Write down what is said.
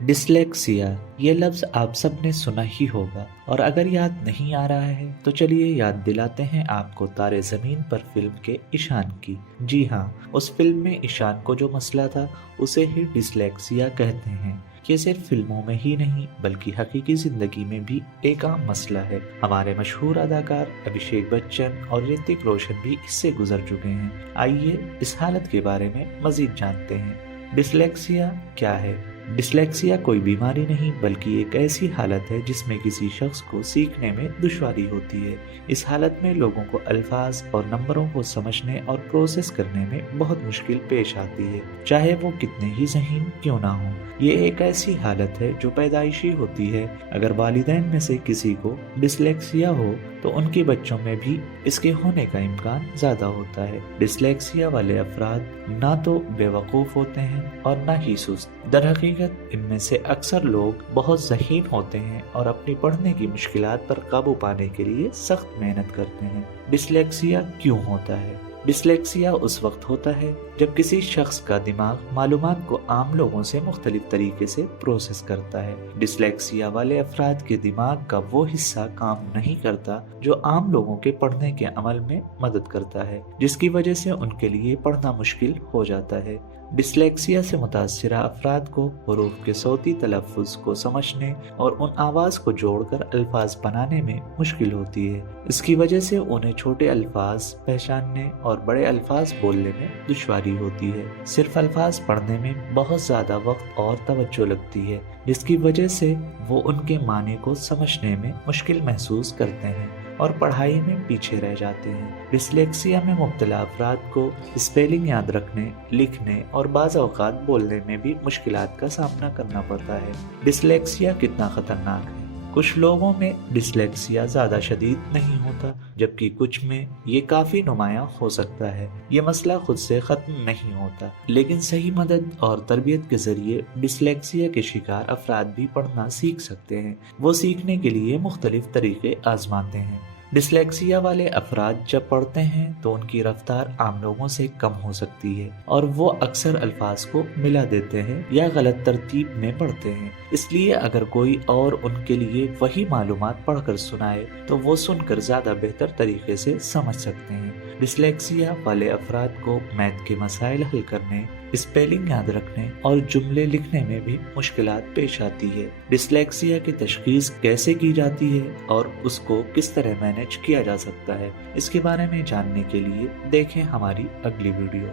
Dyslexia ये लफ्ज़ आप सब ने सुना ही होगा, और अगर याद नहीं आ रहा है तो चलिए याद दिलाते हैं आपको तारे ज़मीन पर फिल्म के ईशान की। जी हाँ, उस फिल्म में ईशान को जो मसला था उसे ही डिसलेक्सिया कहते हैं। ये सिर्फ फिल्मों में ही नहीं बल्कि हकीकी ज़िंदगी में भी एक आम मसला है। हमारे मशहूर अदाकार अभिषेक बच्चन और ऋतिक रोशन भी इससे गुजर चुके हैं। आइए इस हालत के बारे में मज़ीद जानते हैं। डिसलेक्सिया क्या है? डिसलेक्सिया कोई बीमारी नहीं बल्कि एक ऐसी हालत है जिसमें किसी शख्स को सीखने में दुश्वारी होती है। इस हालत में लोगों को अल्फाज और नंबरों को समझने और प्रोसेस करने में बहुत मुश्किल पेश आती है, चाहे वो कितने ही ज़हीन क्यों ना हो। ये एक ऐसी हालत है जो पैदाइशी होती है। अगर वालिदैन में से किसी को डिसलेक्सिया हो तो उनके बच्चों में भी इसके होने का इम्कान ज़्यादा होता है। डिसलेक्सिया वाले अफराद ना तो बेवकूफ़ होते हैं और ना ही सुस्त। दरहकीकत इनमें से अक्सर लोग बहुत ज़हीन होते हैं और अपनी पढ़ने की मुश्किलात पर काबू पाने के लिए सख्त मेहनत करते हैं। डिसलेक्सिया क्यों होता है? डिसलेक्सिया उस वक्त होता है जब किसी शख्स का दिमाग मालूमात को आम लोगों से मुख्तलिफ तरीके से प्रोसेस करता है। डिसलेक्सिया वाले अफराद के दिमाग का वो हिस्सा काम नहीं करता जो आम लोगों के पढ़ने के अमल में मदद करता है, जिसकी वजह से उनके लिए पढ़ना मुश्किल हो जाता है। डिसलेक्सिया से मुतासिरा अफराद को हुरूफ के सौती तलफ़्फ़ुज़ को समझने और उन आवाज़ को जोड़कर अल्फाज बनाने में मुश्किल होती है। इसकी वजह से उन्हें छोटे अल्फाज पहचानने और बड़े अल्फाज बोलने में दुश्वारी होती है। सिर्फ अल्फाज पढ़ने में बहुत ज़्यादा वक्त और तवज्जो लगती है, जिसकी वजह से वो उनके माने को समझने में मुश्किल महसूस करते हैं और पढ़ाई में पीछे रह जाते हैं। डिसलेक्सिया में मुब्तला अफराद को स्पेलिंग याद रखने, लिखने और बाज़ औक़ात बोलने में भी मुश्किलात का सामना करना पड़ता है। डिसलेक्सिया कितना ख़तरनाक है? कुछ लोगों में डिसलेक्सिया ज़्यादा शदीद नहीं होता, जबकि कुछ में ये काफ़ी नुमायां हो सकता है। ये मसला खुद से ख़त्म नहीं होता, लेकिन सही मदद और तरबियत के ज़रिए डिसलेक्सिया के शिकार अफराद भी पढ़ना सीख सकते हैं। वो सीखने के लिए मुख्तलिफ तरीके आजमाते हैं। डिसलेक्सिया वाले अफराद जब पढ़ते हैं तो उनकी रफ्तार आम लोगों से कम हो सकती है और वो अक्सर अल्फाज को मिला देते हैं या गलत तरतीब में पढ़ते हैं। इसलिए अगर कोई और उनके लिए वही मालूमात पढ़कर सुनाए तो वो सुनकर ज़्यादा बेहतर तरीके से समझ सकते हैं। डिसलेक्सिया वाले अफराद को मैथ के मसाइल हल करने, स्पेलिंग याद रखने और जुमले लिखने में भी मुश्किलात पेश आती है। डिसलेक्सिया की तशखीस कैसे की जाती है और उसको किस तरह मैनेज किया जा सकता है, इसके बारे में जानने के लिए देखें हमारी अगली वीडियो।